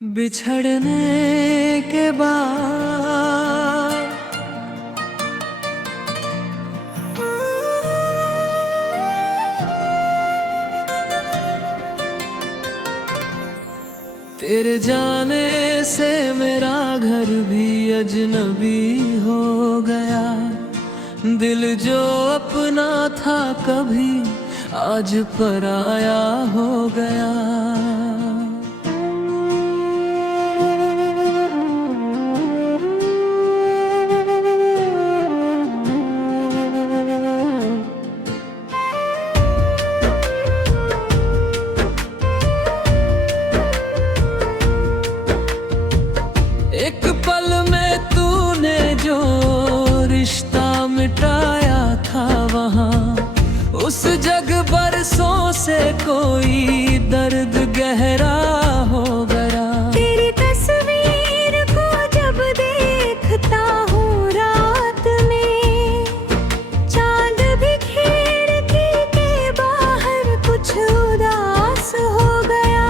बिछड़ने के बाद तेरे जाने से मेरा घर भी अजनबी हो गया। दिल जो अपना था कभी आज पराया हो गया। एक पल में तूने जो रिश्ता मिटाया था वहाँ उस जग बरसों से कोई दर्द गहरा हो गया। तेरी तस्वीर को जब देखता हूँ रात में चांद भी खिड़की के बाहर कुछ उदास हो गया।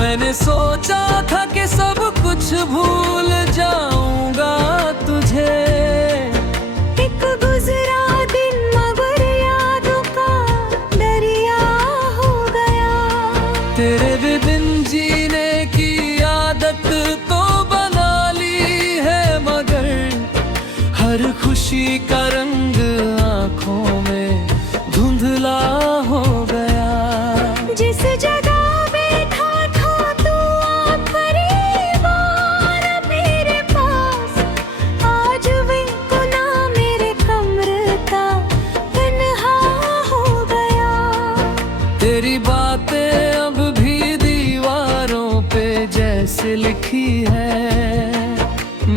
मैंने सोचा था कि सब कुछ भूल जाऊंगा तुझे। एक गुजरा दिन मगर यादों का दरिया हो गया। तेरे बिन जीने की आदत तो बना ली है मगर हर खुशी का रंग आंखों में धुंधला हो गया। जिस जगह बैठा था तू आखिरी बार मेरे पास आज भी कोना मेरे कमरे का तन्हा हो गया। तेरी बातें अब भी दीवारों पे जैसे लिखी है।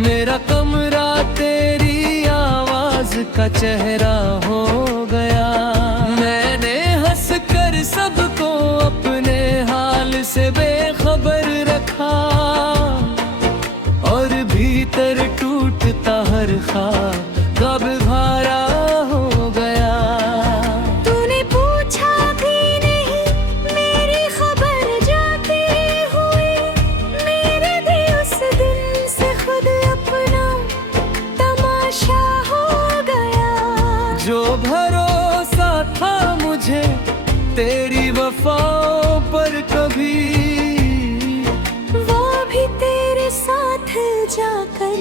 मेरा कमरा तेरी आवाज का चेहरा हो गया। मैंने हंस कर सबको अपने हाल से बेखबर रखा और भीतर टूटता हर ख्वाब कब भारा हो गया। तूने पूछा भी नहीं मेरी खबर जाती हुई। मेरे भी उस दिन से खुद अपना तमाशा हो गया। जो भरोसा था मुझे तेरी वफाओं पर कभी वो भी तेरे साथ जाकर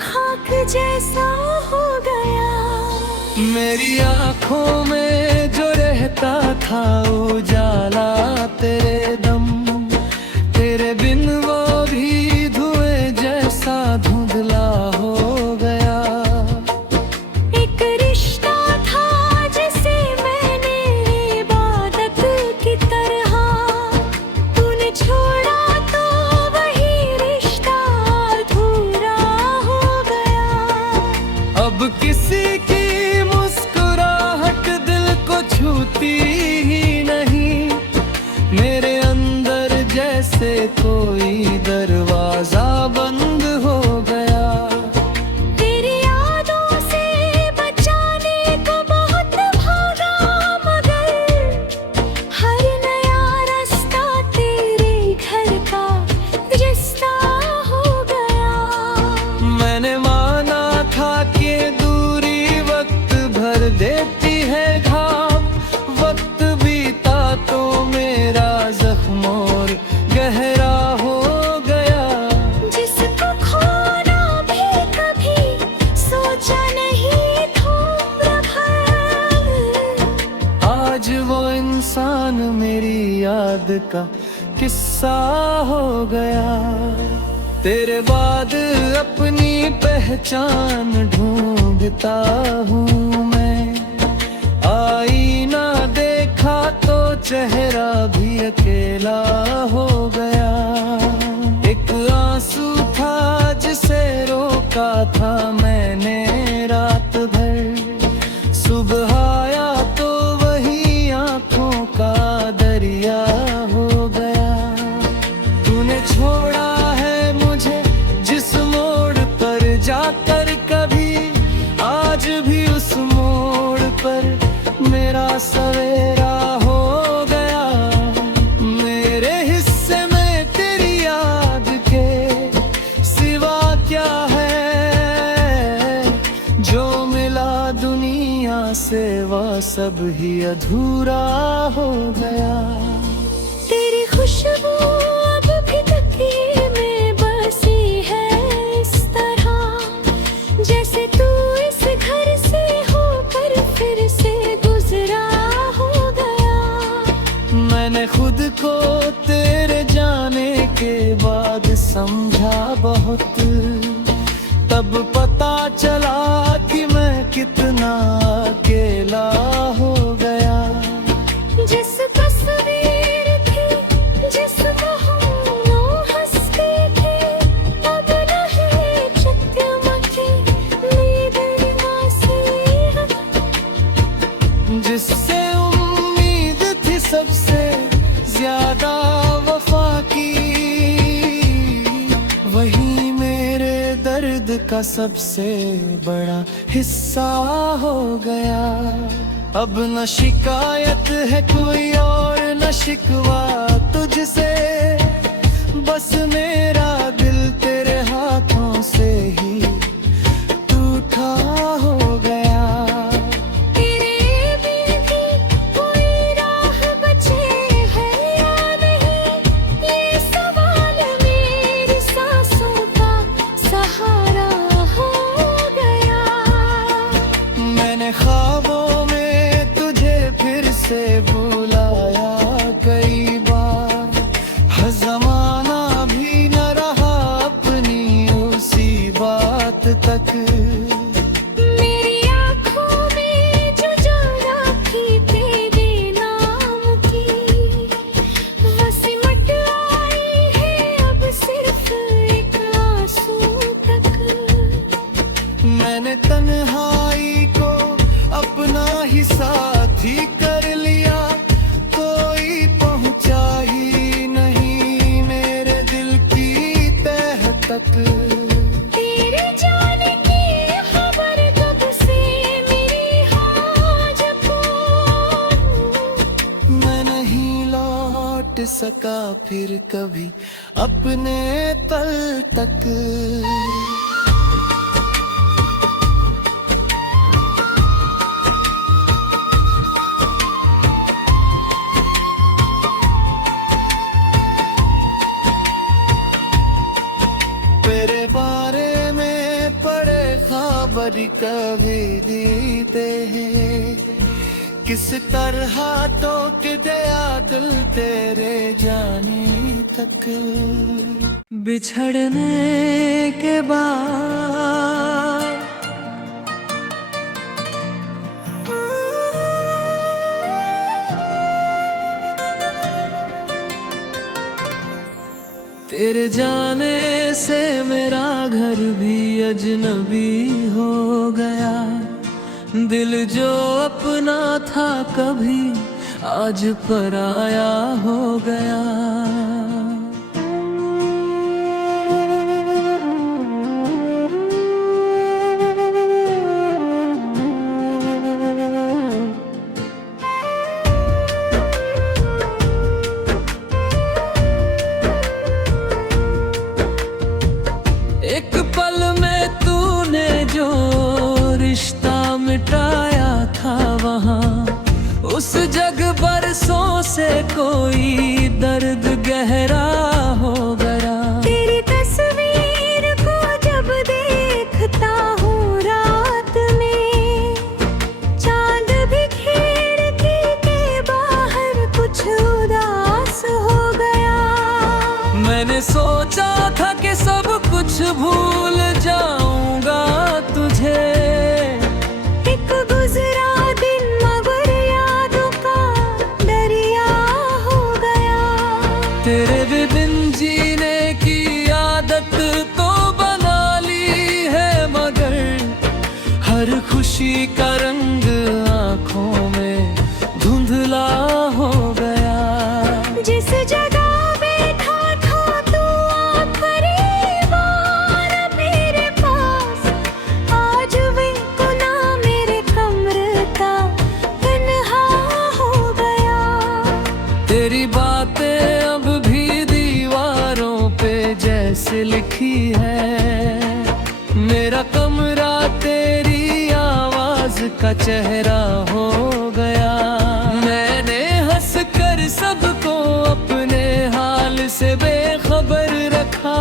खाक जैसा हो गया। मेरी आंखों में जो रहता था उजाला तेरे दम तेरे बिन वो भी धुएं जैसा धुंधला हो गया। एक रिश्ता था जिसे मैंने इबादत की तरह तूने छोड़ा तो वही रिश्ता अधूरा हो गया। अब किसी की मुस्कुराहट दिल को छूती ही नहीं। मेरे अंदर जैसे कोई दरवाजा बंद हो गया। तेरी यादों से बचाने को बहुत भागा मगर हर नया रास्ता तेरे घर का रिश्ता हो गया। मैंने माना था कि दूरी वक्त भर देती है घाव। वक्त बीता तो मेरा जख्म और गहरा हो गया। जिसको खोना भी कभी सोचा नहीं था आज वो इंसान मेरी याद का किस्सा हो गया। तेरे बाद अपनी पहचान ढूंढता हूँ मैं। आईना देखा तो चेहरा भी अकेला हो गया। एक आंसू था जिसे रोका था मैंने रात भर। सुबह आया तो वही आंखों का दरिया हो गया। तूने छोड़ा है मुझे जिस मोड़ पर जाकर कभी आज भी उस मोड़ पर मेरा सवेरा हो गया। मेरे हिस्से में तेरी याद सिवा सब ही अधूरा हो गया। तेरी खुशबू अब भी तकिए में बसी है इस तरह, जैसे तू इस घर से होकर फिर से गुजरा हो गया। मैंने खुद को तेरे जाने के बाद समझा बहुत, तब पता चला कि मैं कितना अकेला हो गया। जिस तस्वीर थी जिसमें हम हंसते थे, अब नहीं चकमकी नींद मासी है। जिससे उम्मीद थी सबसे ज्यादा वफा की, वही मेरे दर्द का सबसे बड़ा हिस्सा हो गया। अब न शिकायत है कोई और न शिकवा तुझसे, बस मेरा दिल तेरे हाथों से ही टूटा हो गया। तेरे बिन भी कोई राह बचे है या नहीं, ये सवाल मेरी सांसों का सहारा हो गया। मैंने ख्वाबों में तुझे फिर से बुलाया कई बार, हर जमाना भी न रहा अपनी उसी बात तक। मेरी आँखों में जो जगह थी तेरे नाम की, वो सिमट आई है अब सिर्फ एक आंसू तक। मैंने तन्हाई को अपना ही साथी कर लिया, कोई पहुंचा ही नहीं मेरे दिल की तह तक। तेरे जाने की खबर कब से मेरी हाजत को, मैं नहीं लौट सका फिर कभी अपने तल तक। तेरे बारे में पड़े खबर कभी देते हैं, किस तरह तो के दया दिल तेरे जाने तक। बिछड़ने के बाद तेरे जाने से मेरा घर भी अजनबी हो गया। दिल जो अपना था कभी आज पराया हो गया। एक पल में तूने जो रिश्ता मिटाया था, वहाँ उस जग बरसों से कोई दर्द गहरा हो गया। तेरी तस्वीर को जब देखता हूँ रात में, चांद भी खिड़की के बाहर कुछ उदास हो गया। मैंने सोचा था कि सब कुछ भूल जाऊंगा तुझे, एक गुजरा दिन मगर यादों का दरिया हो गया। तेरे भी बिन जीने की आदत तो बना ली है, मगर हर खुशी का रंग आंखों में धुंधला हो गया। जिस जगह बैठा था तू आखिरी बार मेरे पास, आज भी कोना मेरे कमरे का तन्हा हो गया। तेरी बातें अब भी दीवारों पे जैसे लिखी है, मेरा कमरा तेरी आवाज नाज का चेहरा हो गया। मैंने हंस कर सबको अपने हाल से बेखबर रखा,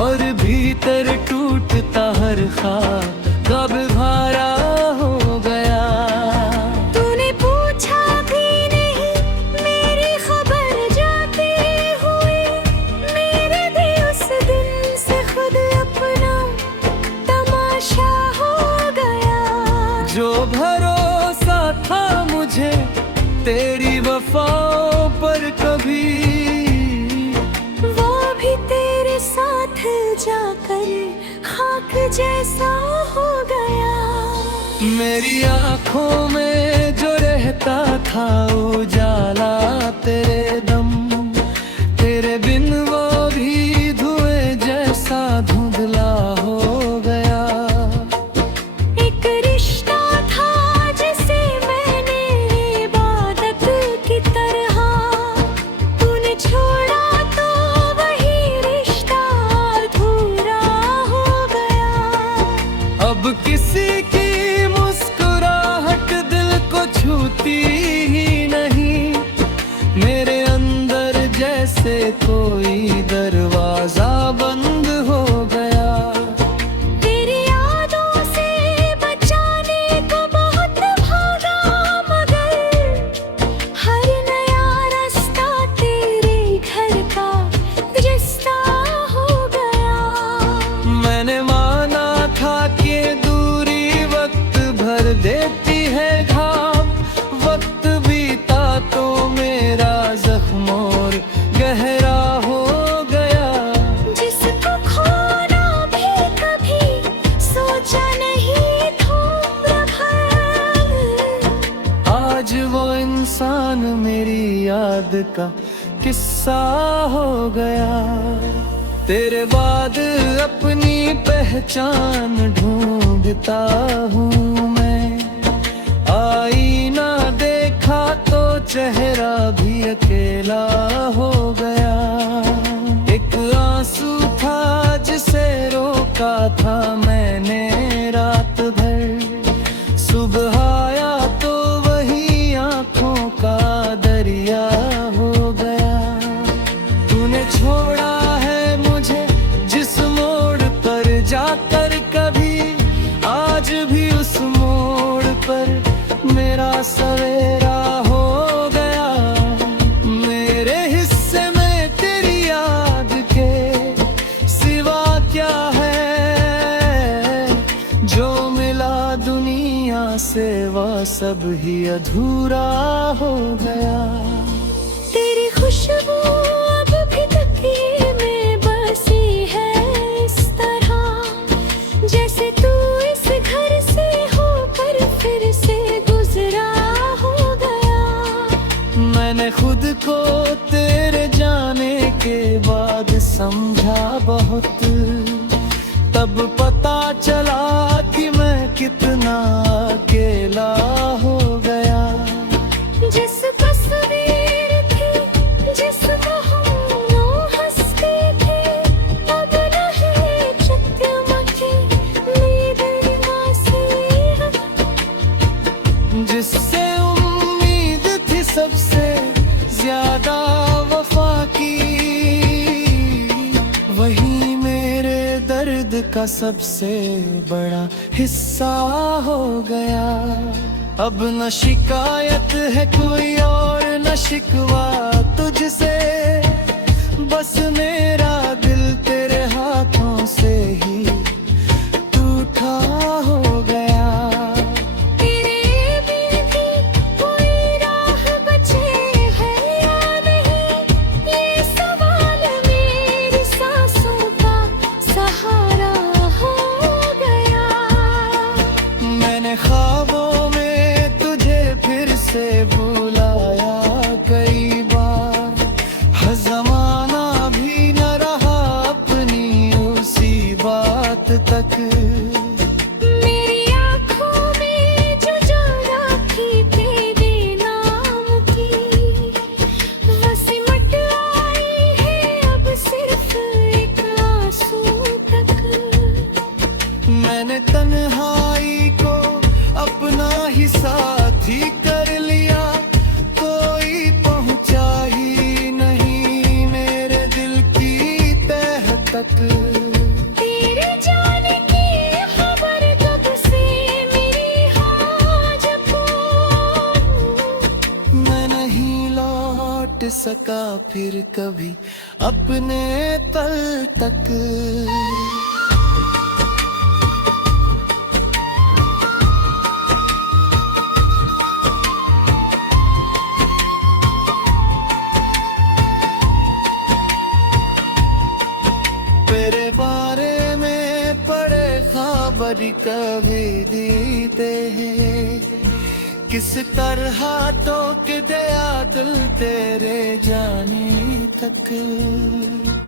और भीतर टूटता हर ख्वाब कब भारा हो गया। तूने पूछा भी नहीं मेरी खबर जाते हुए, मेरे दिल उस दिन से खुद अपना तमाशा हो गया। जो भरोसा था मुझे तेरी वफाओं पर कभी, वो भी तेरे साथ जाकर खाक जैसा हो गया। मेरी आँखों में जो रहता था उजाला तेरे दम, तेरे बिन वो भी धुएं जैसा धुंधला हो गया। एक रिश्ता था जिसे मैंने इबादत की तरह, तूने छोड़ा तो वही रिश्ता अधूरा हो गया। अब किसी की मुस्कुराहट दिल को छूती ही नहीं, मेरे अंदर जैसे कोई दरवाजा बंद हो गया। तेरी यादों से बचाने को बहुत भागा, मगर हर नया रास्ता तेरे घर का रिश्ता हो गया। मैंने माना था कि दूरी वक्त भर देती है घाव, वक्त बीता तो मेरा जख्म और गहरा हो गया। जिसको खोना भी कभी सोचा नहीं था भर, आज वो इंसान मेरी याद का किस्सा हो गया। तेरे बाद अपनी पहचान ढूंढता हूँ मैं, आईना देखा तो चेहरा भी अकेला हो गया। एक आंसू था जिसे रोका था मैंने रात भर, सुबह आया तो वही आंखों का दरिया हो गया। तूने छोड़ा है मुझे जिस मोड़ पर जाकर कभी, आज भी उस मोड़ पर मेरा सवेरा हो गया। मेरे हिस्से में तेरी याद के सिवा क्या है, जो मिला दुनिया से वह सब ही अधूरा हो गया। तेरी खुशबू अब भी तकिए में बसी है इस तरह, जैसे तू इस घर से होकर फिर से गुजरा हो गया। मैंने खुद को तेरे जाने के बाद समझा बहुत, तब पता चला कि मैं कितना अकेला हो गया। जिस तस्वीर थी जिसको हम यूं हंसते थे, अब नहीं चकमकी नींद मासी है। जिससे उम्मीद थी सबसे ज्यादा वफा की, वही मेरे दर्द का सबसे बड़ा हिस्सा हो गया। अब न शिकायत है कोई और न शिकवा तुझसे, बस मेरा दिल तेरे हाथों से ही टूटा हो गया। तेरे बिन भी कोई राह बचे है या नहीं, ये सवाल मेरी सांसों का सहारा हो गया। मैंने ख्वाबों में तुझे फिर से बुलाया कई बार, ज़माना भी न रहा अपनी उसी बात तक। मेरी आँखों में जो जगह थी तेरे नाम की, वो सिमट आई है अब सिर्फ एक आंसू तक। मैंने तन्हाई सका फिर कभी अपने तल तक। मेरे बारे में पड़े खबर कभी दीते हैं, किस तरह तो कि दया दिल तेरे जाने तक।